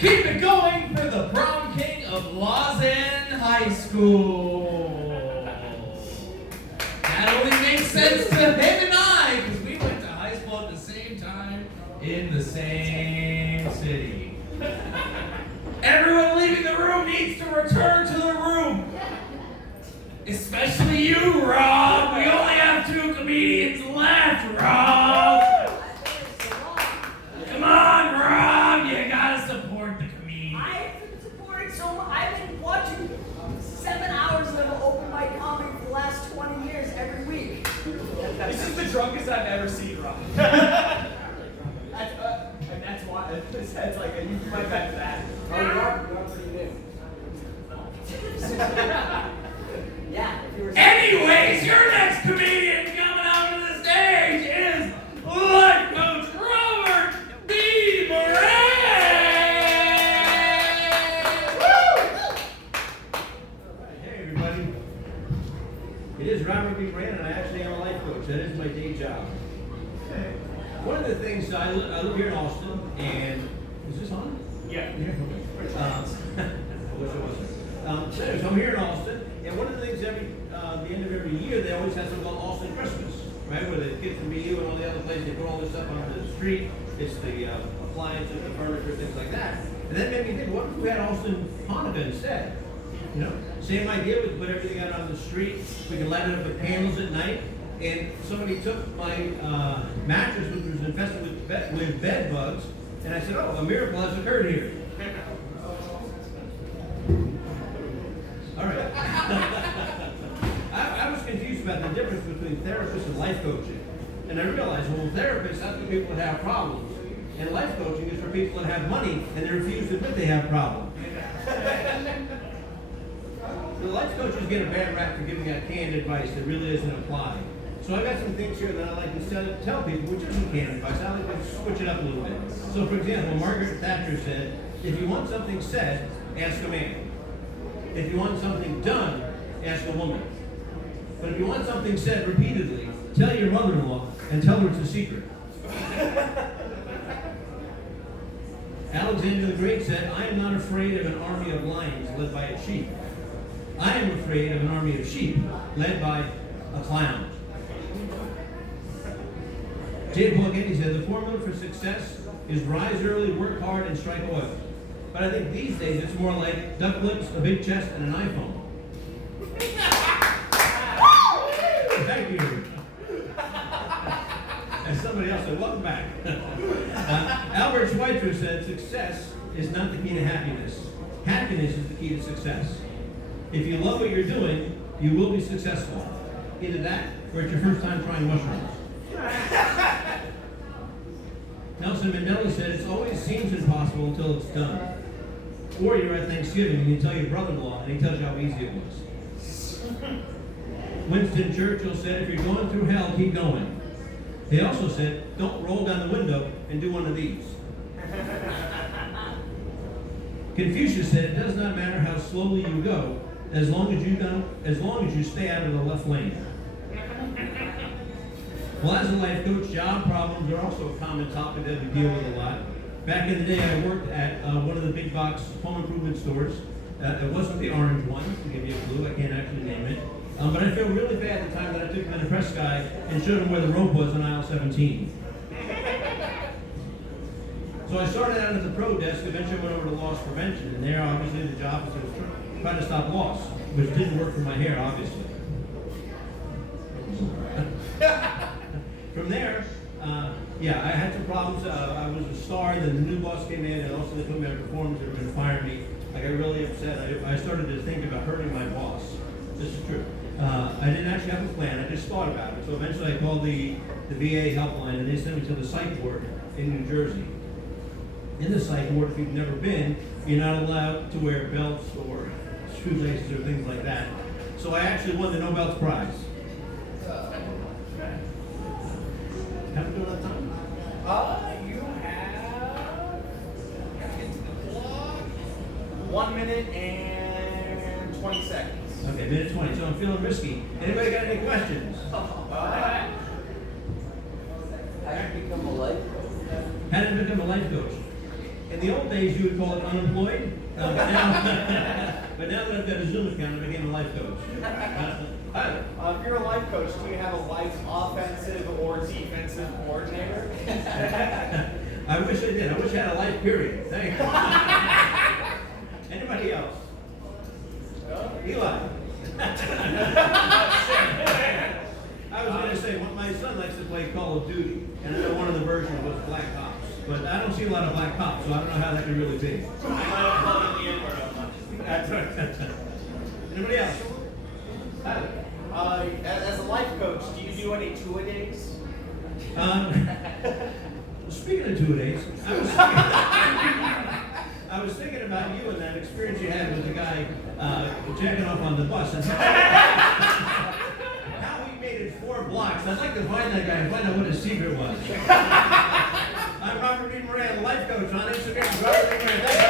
Keep it going for the prom king of Lausanne High School. That only makes sense to him and I, because we went to high school at the same time in the same city. Everyone leaving the room needs to return to the room. Especially you, Rob. We only have 2 comedians left, Rob. Come on, Rob. You gotta support the comedian. I've been supporting so much. I've been watching 7 hours of open mic comedy for the last 20 years every week. This is the drunkest I've ever seen, Rob. And that's why his head's like, you might bet that. Oh, you're pretty new. Yeah, if you were. Anyways, your next comedian coming out to the stage is Life Coach Robert B. Hey, everybody. It is Robert B. Moran, and I actually am a life coach. That is my day job. One of the things, I live here in Austin, and is this on? Yeah. I wish it wasn't. So I'm here in Austin, and one of the things the end of every year, they always have something called Austin Christmas, right? Where the kids from BU and all the other places, they put all this stuff on the street. It's the appliances, the furniture, things like that. And that made me think, what if we had Austin Hanukkah instead? You know, same idea, we could put everything out on the street. We could light it up with candles at night. And somebody took my mattress, which was infested with bed bugs, and I said, oh, a miracle has occurred here. All right. I was confused about the difference between therapist and life coaching. And I realized, well, therapists, that's for people that have problems. And life coaching is for people that have money and they refuse to admit they have problems. The life coaches get a bad rap for giving out canned advice that really isn't applied. So I got some things here that I like to tell people, which isn't canned advice. I like to switch it up a little bit. So, for example, Margaret Thatcher said, if you want something said, ask a man. If you want something done, ask a woman. But if you want something said repeatedly, tell your mother-in-law and tell her it's a secret. Alexander the Great said, I am not afraid of an army of lions led by a sheep. I am afraid of an army of sheep led by a clown. J. Paul Getty said, the formula for success is rise early, work hard, and strike oil. But I think these days it's more like duck lips, a big chest, and an iPhone. Thank you. And somebody else said, welcome back. Albert Schweitzer said, success is not the key to happiness. Happiness is the key to success. If you love what you're doing, you will be successful. Either that, or it's your first time trying mushrooms. Nelson Mandela said, it always seems impossible until it's done. Or you're at Thanksgiving and you tell your brother-in-law and he tells you how easy it was. Winston Churchill said, if you're going through hell, keep going. He also said, don't roll down the window and do one of these. Confucius said, it does not matter how slowly you go, as long as you stay out of the left lane. Well, as a life coach, job problems are also a common topic that we deal with a lot. Back in the day, I worked at one of the big box home improvement stores. It wasn't the orange one, to give you a clue. I can't actually name it. But I felt really bad at the time that I took him in a press guy and showed him where the rope was on aisle 17. So I started out at the pro desk, eventually went over to loss prevention, and there, obviously, the job was trying to stop loss, which didn't work for my hair, obviously. From there, I had some problems. I was a star, then the new boss came in, and also they put me on performance, they were going to fire me. I got really upset. I started to think about hurting my boss. This is true. I didn't actually have a plan. I just thought about it. So eventually I called the VA helpline, and they sent me to the psych ward in New Jersey. In the psych ward, if you've never been, you're not allowed to wear belts or shoelaces or things like that. So I actually won the Nobel Prize. Have we done that time? You have into the clock 1 minute and 20 seconds. Okay, minute 20. So I'm feeling risky. Anybody got any questions? How did you become a life coach? How did I become a life coach? In the old days, you would call it unemployed. But now that I've got a Zoom account, I became a life coach. Hi. If you're a life coach, do you have a life offensive or defensive coordinator? I wish I did. I wish I had a life period. Thank you. Anybody else? Eli. I was going to say, my son likes to play Call of Duty, and I know one of the versions was Black Ops. But I don't see a lot of Black Ops, so I don't know how that could really be. That's right. Anybody else? As a life coach, do you do any two-a-days? Speaking of two-a-days, I was thinking about you and that experience you had with the guy jacking off on the bus. And how he made it 4 blocks. I'd like to find that guy and find out what his secret was. I'm Robert D. Moran, life coach on Instagram. Robert D. Moran. Thank you.